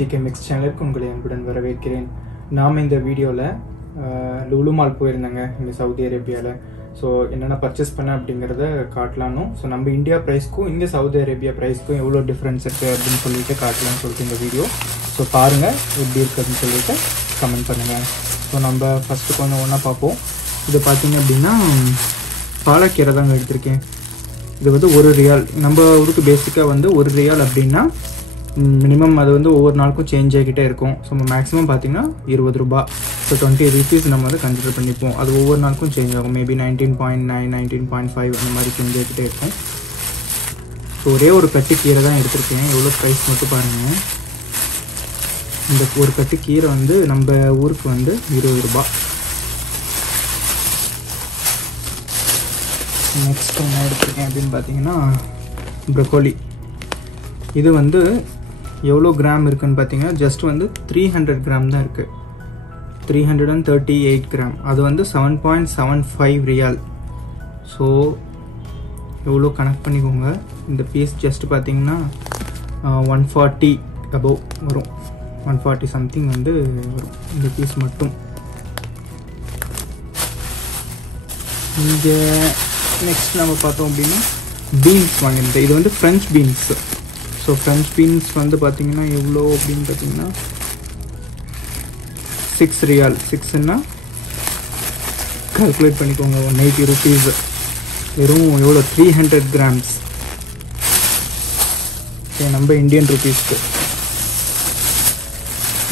GK mix சேனலுக்கு உங்களை அன்புடன் வரவேற்கிறேன். நாம் இந்த வீடியோவில் லுலு மால் போயிருந்தேங்க இங்கே சவுதி அரேபியாவில். ஸோ என்னென்ன பர்ச்சேஸ் பண்ணேன் அப்படிங்கிறத காட்டலான்னு. ஸோ நம்ம இந்தியா ப்ரைஸ்க்கும் இங்கே சவுதி அரேபியா ப்ரைஸ்க்கும் எவ்வளோ டிஃப்ரென்ஸ் இருக்குது அப்படின்னு சொல்லிட்டு காட்டலான்னு சொல்லிட்டு இந்த வீடியோ. ஸோ பாருங்கள் எப்படி இருக்குதுன்னு சொல்லிட்டு கமெண்ட் பண்ணுங்கள். ஸோ நம்ம ஃபஸ்ட்டு கொஞ்சம் ஒன்றா பார்ப்போம். இது பார்த்திங்க அப்படின்னா பாலக்கீரை தாங்க எடுத்திருக்கேன். இது வந்து ஒரு ரியால், நம்ம ஊருக்கு பேசிக்காக வந்து ஒரு ரியால் அப்படின்னா மினிமம் அது வந்து ஒவ்வொரு நாளுக்கும் சேஞ்ச் ஆகிக்கிட்டே இருக்கும். ஸோ மேக்ஸிமம் பார்த்திங்கன்னா 20 ரூபா. ஸோ 20 rupees நம்ம வந்து கன்சிடர் பண்ணிப்போம். அது ஒவ்வொரு நாளுக்கும் சேஞ்ச் ஆகும். மேபி 19.9 19.5 அந்த மாதிரி சேஞ்ச் ஆகிக்கிட்டே இருக்கும். ஸோ ஒரே ஒரு கட்டு கீரை தான் எடுத்திருக்கேன். எவ்வளோ ப்ரைஸ் மட்டும் பாருங்கள். இந்த ஒரு கட்டு கீரை வந்து நம்ம ஊருக்கு வந்து 20 ரூபா. நெக்ஸ்ட் என்ன எடுத்திருக்கேன் அப்படின்னு பார்த்தீங்கன்னா ப்ரொக்கோலி. இது வந்து எவ்வளோ கிராம் இருக்குதுன்னு பார்த்தீங்கன்னா ஜஸ்ட் வந்து 300 கிராம் தான் இருக்குது. 338 கிராம். அது வந்து 7.75 ரியால். ஸோ எவ்வளோ கனெக்ட் பண்ணிக்கோங்க. இந்த பீஸ் ஜஸ்ட் பார்த்தீங்கன்னா 140 அபோவ் வரும். 140 சம்திங் வந்து வரும் இந்த பீஸ் மட்டும். இங்கே நெக்ஸ்ட் நம்ம பார்த்தோம் அப்படின்னா பீன்ஸ் வாங்கியிருந்தேன். இது வந்து French beans. So French beans வந்து பார்த்திங்கன்னா எவ்வளோ அப்படின்னு பார்த்தீங்கன்னா 6 ரியால். 6ன்னா கால்குலேட் பண்ணிக்கோங்க, 180 rupees. வெறும் எவ்வளோ 300 கிராம்ஸ். ஸோ நம்ம இந்தியன் ருபீஸ்க்கு.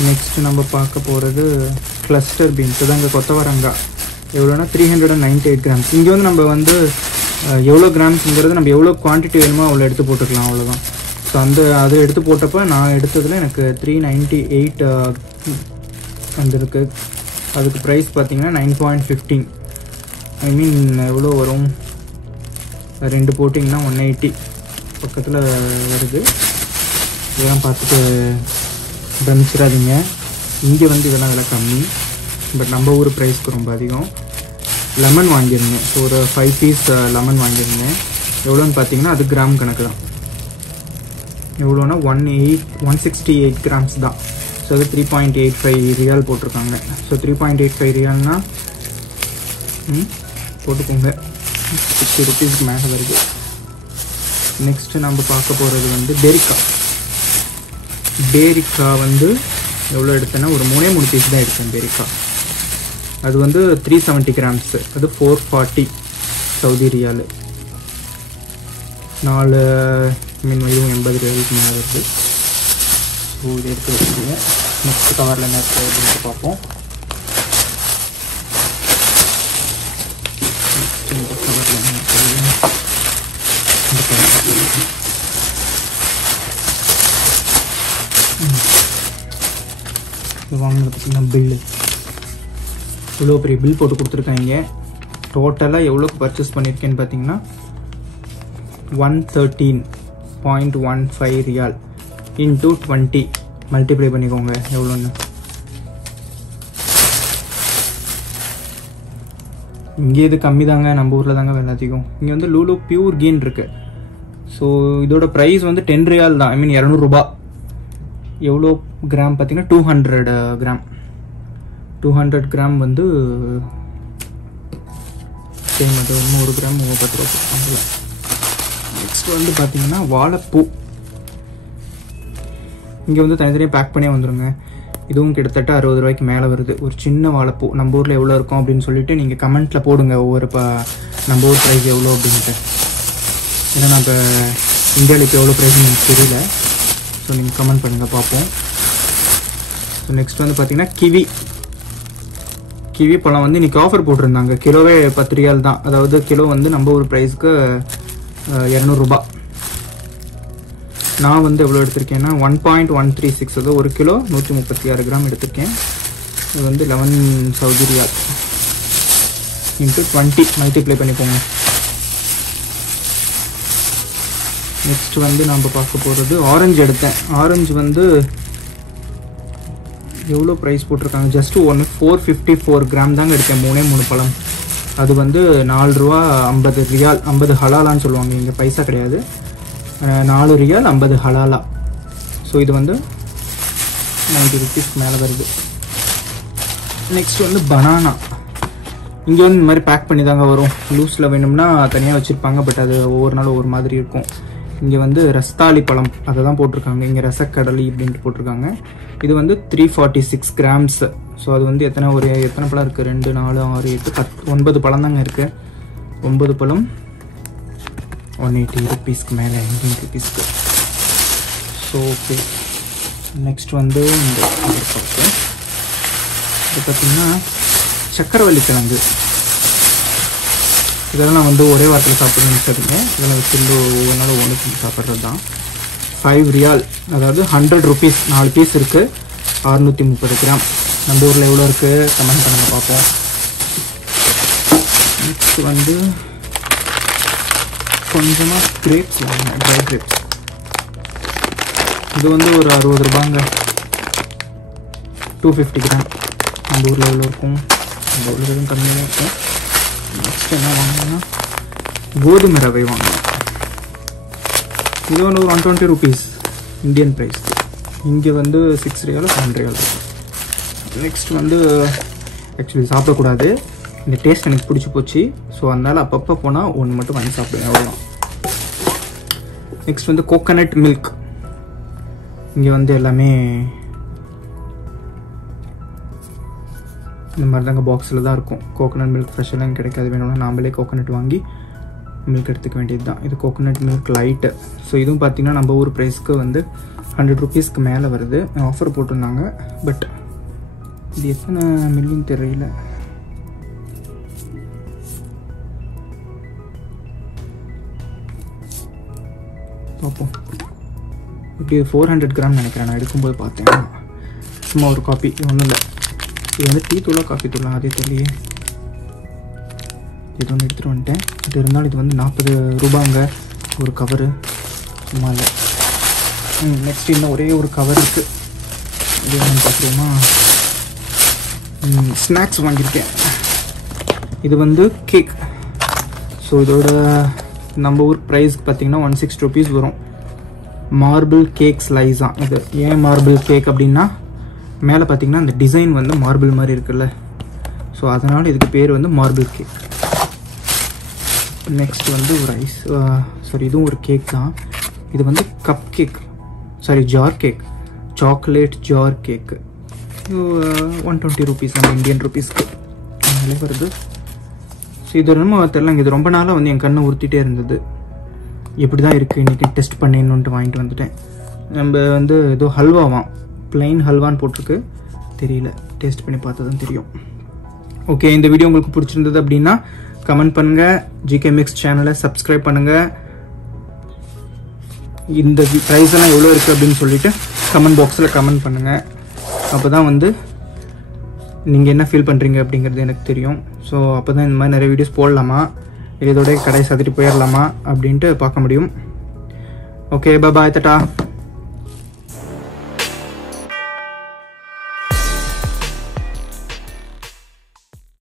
நெக்ஸ்ட் நம்ம பார்க்க போகிறது கிளஸ்டர் பீன்ஸ். இதாங்க கொத்தவரங்காய். எவ்வளோனா 398 கிராம்ஸ். இங்கே வந்து நம்ம வந்து எவ்வளோ கிராம்ஸுங்கிறது நம்ம எவ்வளோ குவான்டிட்டி வேணுமோ அவ்வளோ எடுத்து போட்டுக்கலாம், அவ்வளோதான். ஸோ அது எடுத்து போட்டப்போ நான் எடுத்ததில் எனக்கு 398 வந்துருக்கு. அதுக்கு ப்ரைஸ் பார்த்திங்கன்னா 9.15. ஐ மீன் எவ்வளோ வரும், 2 போட்டிங்கன்னா 180 பக்கத்தில் வருது. இதெல்லாம் பார்த்துட்டு பிரமிச்சிடாதீங்க. இங்கே வந்து இதெல்லாம் விலை கம்மி, பட் நம்ம ஊர் ப்ரைஸ்க்கு ரொம்ப அதிகம். லெமன் வாங்கியிருந்தேன். ஸோ ஒரு 5 பீஸ் லெமன் வாங்கியிருந்தேன். எவ்வளோன்னு பார்த்தீங்கன்னா அது கிராம் கணக்கு தான். எவ்வளோனா 168 கிராம்ஸ் தான். ஸோ அது 3.85 ரியால் போட்டிருக்காங்க. ஸோ 3.85 ரியால்னா போட்டுக்கோங்க, 60 rupeesக்கு மேலே வருது. நெக்ஸ்ட்டு நம்ம பார்க்க போகிறது வந்து பேரிக்காய். பேரிக்காய் வந்து எவ்வளோ எடுத்தேன்னா ஒரு 3 பீஸ் தான் எடுத்தேன் பேரிக்காய். அது வந்து 370 கிராம்ஸ். அது 440 சவுதி ரியால். 4 மீன் இதுவும் 80 ரியாலுக்கு மேலே வருது. ஸோ இது எடுத்து வச்சுக்கோங்க. நெக்ஸ்ட் கவரில் என்ன இருக்குது அப்படின்னு பார்ப்போம். இந்த கவரில் என்ன இது வாங்கினது பார்த்தீங்கன்னா பில்லு. இவ்வளோ பெரிய பில் போட்டு கொடுத்துருக்காங்க. டோட்டலாக எவ்வளோக்கு பர்ச்சேஸ் பண்ணியிருக்கேன்னு பார்த்தீங்கன்னா 113.15 ரியால் இன்ட்டு 20 மல்டிப்ளை பண்ணிக்கோங்க எவ்வளோன்னு. இங்கே இது கம்மி தாங்க, நம்ம ஊரில் தாங்க விலை அதிகம். இங்கே வந்து லூலு பியூர் கீன் இருக்குது. ஸோ இதோட ப்ரைஸ் வந்து 10 ரியால் தான். ஐ மீன் 200 ரூபா. எவ்வளோ கிராம் பார்த்தீங்கன்னா 200 கிராம். 200 கிராம் வந்து சேம். அது 100 கிராம் 30 ரூபா கொடுப்பாங்கல்ல. நெக்ஸ்ட் வந்து பார்த்தீங்கன்னா வாழைப்பூ. இங்கே வந்து தனித்தனியாக பேக் பண்ணி வந்துடுங்க. இதுவும் கிட்டத்தட்ட 60 ரூபாய்க்கு மேலே வருது. ஒரு சின்ன வாழைப்பூ நம்ம ஊரில் எவ்வளோ இருக்கும் அப்படின்னு சொல்லிட்டு நீங்கள் கமெண்ட்டில் போடுங்க. ஒவ்வொரு நம்ம ஊர் ப்ரைஸ் எவ்வளோ அப்படின்ட்டு. ஏன்னா நம்ம இந்தியாவில் இப்போ எவ்வளோ ப்ரைஸ்னு எனக்கு தெரியல. ஸோ நீங்கள் கமெண்ட் பண்ணுங்கள், பார்ப்போம். ஸோ நெக்ஸ்ட் வந்து பார்த்தீங்கன்னா கிவி பழம் வந்து இன்றைக்கி ஆஃபர் போட்டிருந்தாங்க. கிலோவே 10 ரியால் தான். அதாவது கிலோ வந்து நம்ம ஒரு ப்ரைஸ்க்கு 200 ரூபா. நான் வந்து எவ்வளோ எடுத்திருக்கேன்னா 1.136. அது ஒரு கிலோ 136 கிராம் எடுத்திருக்கேன். இது வந்து 11 சவுதி ரியால் இன்ட்டு 20 மல்டிப்ளை பண்ணிக்கோங்க. நெக்ஸ்ட் வந்து நம்ம பார்க்க போகிறது ஆரஞ்சு எடுத்தேன். ஆரஞ்சு வந்து எவ்வளோ ப்ரைஸ் போட்டிருக்காங்க, ஜஸ்ட் 454 கிராம் தாங்க எடுத்தேன். 3 பழம். அது வந்து 4 ரூபா 50 ரியால். 50 ஹலாலான்னு சொல்லுவாங்க, இங்கே பைசா கிடையாது. 4 ரியால் 50 ஹலாலா. ஸோ இது வந்து 90 rupeesக்கு மேலே வருது. நெக்ஸ்ட் வந்து பனானா. இங்கே வந்து இந்த மாதிரி பேக் பண்ணி தாங்க வரும். லூஸில் வேணும்னா தனியாக வச்சுருப்பாங்க, பட் அது ஒவ்வொரு நாளும் ஒவ்வொரு மாதிரி இருக்கும். இங்கே வந்து ரஸ்தாளி பழம் அதை தான் போட்டிருக்காங்க, இங்கே ரசக்கடலி அப்படின்ட்டு போட்டிருக்காங்க. இது வந்து 346 grams. ஸோ அது வந்து எத்தனை பழம் இருக்குது? 2 4 6 8 9 பழம் தாங்க இருக்குது. 9 பழம் 180 rupeesக்கு மேலே, Indian rupeesக்கு. ஸோ ஓகே, நெக்ஸ்ட் வந்து இந்த பருப்பு. இது பார்த்திங்கன்னா சக்கரவள்ளி கிழங்கு. இதெல்லாம் வந்து ஒரே வாரத்தில் சாப்பிடணும்னு நினைச்சதுங்க. இதெல்லாம் வச்சுருந்து ஒவ்வொரு நாளும் ஒன்று சாப்பிட்றது தான். 5 ரியால், அதாவது 100 rupees. 4 பீஸ் இருக்குது, 630 கிராம். நம்ம ஊரில் எவ்வளோ இருக்குது கமெண்ட் பண்ணுங்கள் பார்ப்போம். நெக்ஸ்ட் வந்து கொஞ்சமாக கிரேப்ஸ் வாங்கினேன், ட்ரை கிரேப்ஸ். இது வந்து ஒரு 60 ரூபாங்க, 250 கிராம். நம்ம ஊரில் எவ்வளோ இருக்கும்? நம்ம ஊரில் எதுவும் கம்மியாக இருக்கும். நெக்ஸ்ட் என்ன வாங்கினேன்னா கோதுமை ரவை வாங்கினேன். இது வந்து ஒரு 120 rupees இந்தியன் ப்ரைஸ். இங்கே வந்து 6 ரியால் 7 ரியால் இருக்கும். நெக்ஸ்ட் வந்து ஆக்சுவலி சாப்பிடக்கூடாது, இந்த டேஸ்ட் எனக்கு பிடிச்சி போச்சு. ஸோ அதனால் அப்பப்போ போனால் ஒன்று மட்டும் வாங்கி சாப்பிடுவேன், அவ்வளோதான். நெக்ஸ்ட் வந்து கோகனட் மில்க். இங்கே வந்து எல்லாமே இந்த மாதிரி தாங்க பாக்ஸில் தான் இருக்கும். கோகனட் மில்க் ஃப்ரெஷ் எல்லாம் கிடைக்காது, வேணும்னா நாமளே கோகனட் வாங்கி மில்க் எடுத்துக்க வேண்டியது தான். இது கோகனட் மில்க் லைட்டு. ஸோ இதுவும் பார்த்திங்கன்னா நம்ம ஊர் ப்ரைஸ்க்கு வந்து 100 rupeesக்கு மேலே வருது. ஆஃபர் போட்டிருந்தாங்க, பட் இது எத்தனை மில்லின்னு தெரியல. பார்ப்போம். இப்படி 400 கிராம் நினைக்கிறேன், நான் எடுக்கும்போது பார்த்தேன். சும்மா ஒரு காப்பி, ஒன்றும் இல்லை. இது வந்து டீ தூளா காஃபி தூளா அதே தெரியலையே. இது ஒன்று எடுத்துகிட்டு வந்துட்டேன். இது இருந்தாலும் இது வந்து 40 ரூபாங்க ஒரு கவரு, சும்மா இல்லை. நெக்ஸ்ட் இன்னும் ஒரே ஒரு கவர் இருக்குது. இது என்னன்னு பார்க்குறோமா, ஸ்நாக்ஸ் வாங்கியிருக்கேன். இது வந்து கேக். ஸோ இதோட நம்ம ஊர் ப்ரைஸ்க்கு பார்த்தீங்கன்னா 160 rupees வரும். மார்பிள் கேக் ஸ்லைஸ் தான் இது. ஏன் மார்பிள் கேக் அப்படின்னா, மேலே பார்த்தீங்கன்னா அந்த டிசைன் வந்து மார்பிள் மாதிரி இருக்குல்ல, ஸோ அதனால் இதுக்கு பேர் வந்து மார்பிள் கேக். நெக்ஸ்ட் வந்து ஒரு ஐஸ், சாரி இதுவும் ஒரு கேக் தான். இது வந்து cup cake, sorry jar cake, chocolate jar cake. 120 rupees நம்ம இந்தியன் ருபீஸ்க்கு மேலே வருது. ஸோ இது ரொம்ப தெரியலங்க, இது ரொம்ப நாளாக வந்து என் கண்ணை உறுத்திட்டே இருந்தது. எப்படி தான் இருக்குது, இன்றைக்கி டெஸ்ட் பண்ணிடணுன்ட்டு வாங்கிட்டு வந்துட்டேன். நம்ம வந்து ஏதோ ஹல்வாவாம், பிளைன் ஹல்வான்னு போட்டிருக்கு, தெரியல, டேஸ்ட் பண்ணி பார்த்தா தான் தெரியும். ஓகே, இந்த வீடியோ உங்களுக்கு பிடிச்சிருந்தது அப்படின்னா கமெண்ட் பண்ணுங்கள், ஜிகே மிக்ஸ் சேனலை சப்ஸ்கிரைப் பண்ணுங்கள். இந்த ப்ரைஸ் எல்லாம் எவ்வளோ இருக்குது அப்படின்னு சொல்லிட்டு கமெண்ட் பாக்ஸில் கமெண்ட் பண்ணுங்கள். அப்போ தான் வந்து நீங்கள் என்ன ஃபீல் பண்ணுறீங்க அப்படிங்கிறது எனக்கு தெரியும். ஸோ அப்போ தான் இந்த மாதிரி நிறைய வீடியோஸ் போடலாமா, இதோட கடை சாத்திட்டு போயிடலாமா அப்படின்ட்டு பார்க்க முடியும். ஓகே, பாய், டாடா.